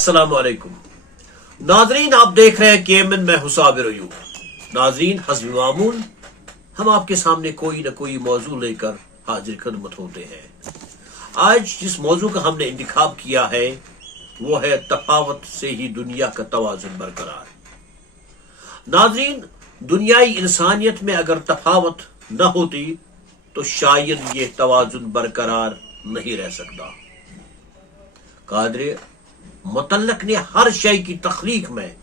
अस्सलाम वालेकुम नाजरीन, आप देख रहे हैं केमन में हुसाबिर अयूब। नाजरीन, हस्ब मामूल हम आपके सामने कोई न कोई मौजू लेकर हाजिर खिदमत होते हैं। आज जिस मौजू का हमने इंतखाब किया है वो है तफावत से ही दुनिया का तवाजुन बरकरार। नाजरीन, दुनियाई इंसानियत में अगर तफावत न होती तो शायद ये तवाजुन बरकरार नहीं रह सकता। कादर मुतल्लक ने हर शय की तख्लीक में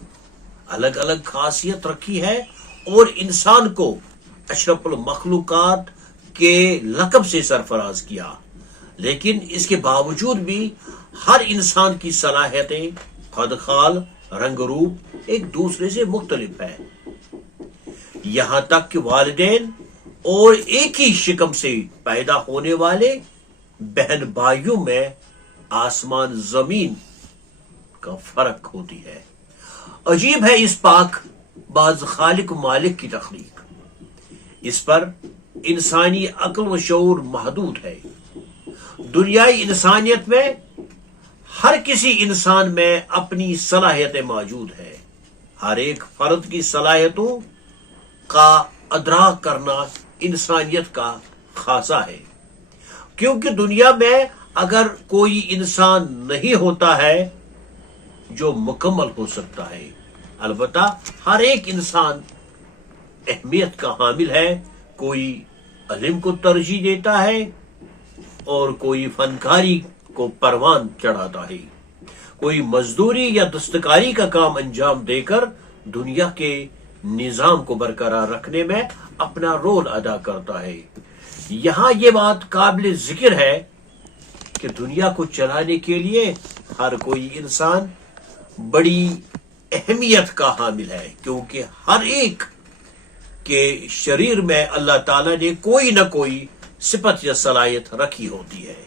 अलग अलग खासियत रखी है और इंसान को अशरफुल मखलूकात के लक़ब से सरफराज किया, लेकिन इसके बावजूद भी हर इंसान की सलाहियतें, खदखाल, रंग रूप एक दूसरे से मुख्तलिफ है। यहां तक कि वालिदैन और एक ही शिकम से पैदा होने वाले बहन भाइयों में आसमान जमीन का फर्क होती है। अजीब है इस पाक बाज खालिक मालिक की तख्लीक। इस पर इंसानी अक्ल व शऊर महदूद है। दुनियाई इंसानियत में हर किसी इंसान में अपनी सलाहियतें मौजूद है। हर एक फर्द की सलाहियतों का अदराक करना इंसानियत का खासा है, क्योंकि दुनिया में अगर कोई इंसान नहीं होता है जो मुकम्मल हो सकता है। अलबत्ता हर एक इंसान अहमियत का हामिल है। कोई इल्म को तरजीह देता है और कोई फनकारी को परवान चढ़ाता है। कोई मजदूरी या दस्तकारी का काम अंजाम देकर दुनिया के निजाम को बरकरार रखने में अपना रोल अदा करता है। यहाँ ये बात काबिल जिक्र है कि दुनिया को चलाने के लिए हर कोई इंसान बड़ी अहमियत का हामिल है, क्योंकि हर एक के शरीर में अल्लाह ताला ने कोई न कोई सिफत या सलाहियत रखी होती है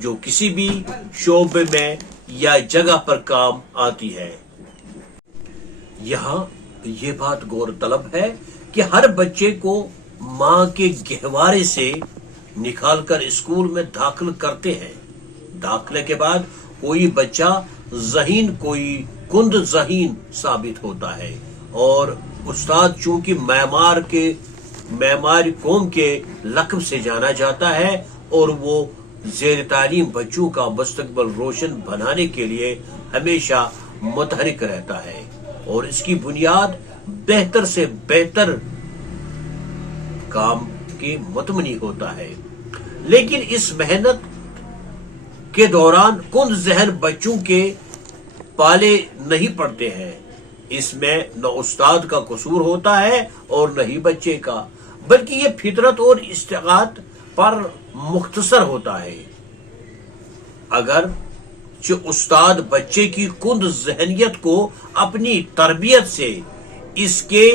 जो किसी भी शोबे में या जगह पर काम आती है। यहाँ ये बात गौर तलब है कि हर बच्चे को माँ के गहवारे से निकालकर स्कूल में दाखिल करते हैं। दाखिले के बाद कोई बच्चा ज़हीन, कोई कुंद ज़हीन साबित होता है और उस्ताद चूंकि मैमार कौम के लक़ब से जाना जाता है और वो ज़ेर तालीम बच्चों का मुस्तकबिल रोशन बनाने के लिए हमेशा मुतहरिक रहता है और इसकी बुनियाद बेहतर से बेहतर काम के मुतमनी होता है। लेकिन इस मेहनत के दौरान कुंद ज़हन बच्चों के पाले नहीं पड़ते हैं। इसमें न उस्ताद का कसूर होता है और न ही बच्चे का, बल्कि ये फितरत और इस्तिक़ात पर मुख्तसर होता है। अगर जो उस्ताद बच्चे की कुंद ज़हनियत को अपनी तरबियत से इसके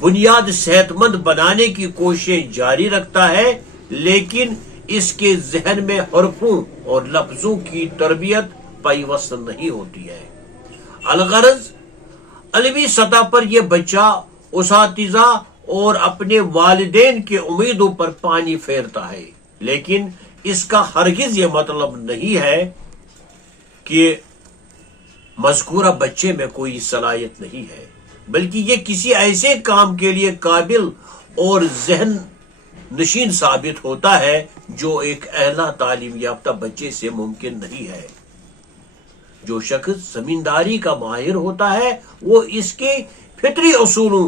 बुनियाद सेहतमंद बनाने की कोशिश जारी रखता है, लेकिन इसके जहन में हरफों और लफ्जों की तरबियत पैवस्त नहीं होती है। अलगरज अलवी सतह पर यह बच्चा उसातिज़ा और अपने वालिदैन के उम्मीदों पर पानी फेरता है, लेकिन इसका हरगिज ये मतलब नहीं है कि मज़कूरा बच्चे में कोई सलाहियत नहीं है, बल्कि ये किसी ऐसे काम के लिए काबिल और जहन नशीन साबित होता है जो एक अहला तालीम याफ्ता बच्चे से मुमकिन नहीं है। जो शख्स जमींदारी का माहिर होता है वो इसके फितरी उसूलों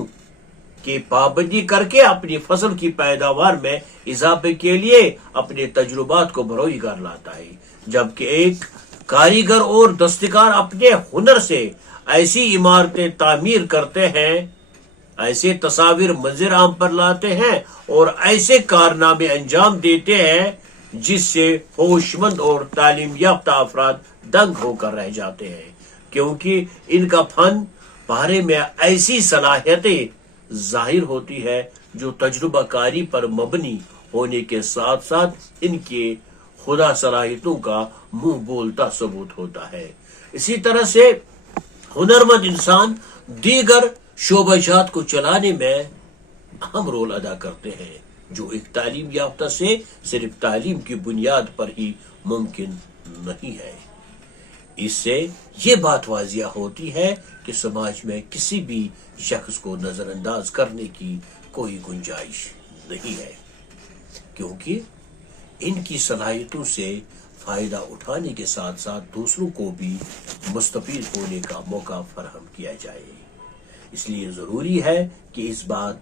की पाबंदी करके अपनी फसल की पैदावार में इजाफे के लिए अपने तजुर्बात को बरोई कर लाता है, जबकि एक कारीगर और दस्तकार अपने हुनर से ऐसी इमारतें तामीर करते हैं, ऐसे तस्वीर मंजर आम पर लाते हैं और ऐसे कारनामे अंजाम देते हैं जिससे होशमंद और तालीम याफ्ता अफराद दंग होकर रह जाते हैं, क्योंकि इनका फन बारे में ऐसी सलाहियतें जाहिर होती है जो तजुर्बाकारी पर मबनी होने के साथ साथ इनके खुदा सलाहियतों का मुंह बोलता सबूत होता है। इसी तरह से हुनरमंद इंसान दीगर शोबाजात को चलाने में अहम रोल अदा करते हैं, जो एक तालीम याफ्ता से सिर्फ तालीम की बुनियाद पर ही मुमकिन नहीं है। اس سے یہ بات واضح ہوتی ہے کہ سماج میں کسی بھی شخص کو نظر انداز کرنے کی کوئی گنجائش نہیں ہے، کیونکہ ان کی صلاحیتوں سے فائدہ اٹھانے کے ساتھ ساتھ دوسروں کو بھی مستفید ہونے کا موقع فراہم کیا جائے۔ اس لیے ضروری ہے کہ اس بات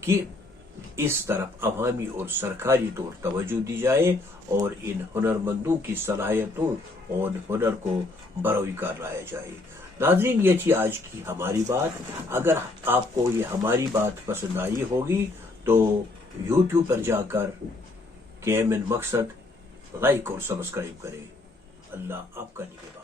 کی اس طرف عوامی اور سرکاری طور توجہ دی جائے اور ان ہنرمندوں کی صلاحیتوں اور ہنر کو بروئی کار لایا جائے۔ ناظرین، یہ تھی آج کی ہماری بات۔ اگر آپ کو یہ ہماری بات پسند آئی ہوگی تو یوٹیوب پر جا کر KMN مقصد لائک اور سبسکرائب کریں۔ اللہ آپ کا نگہبان۔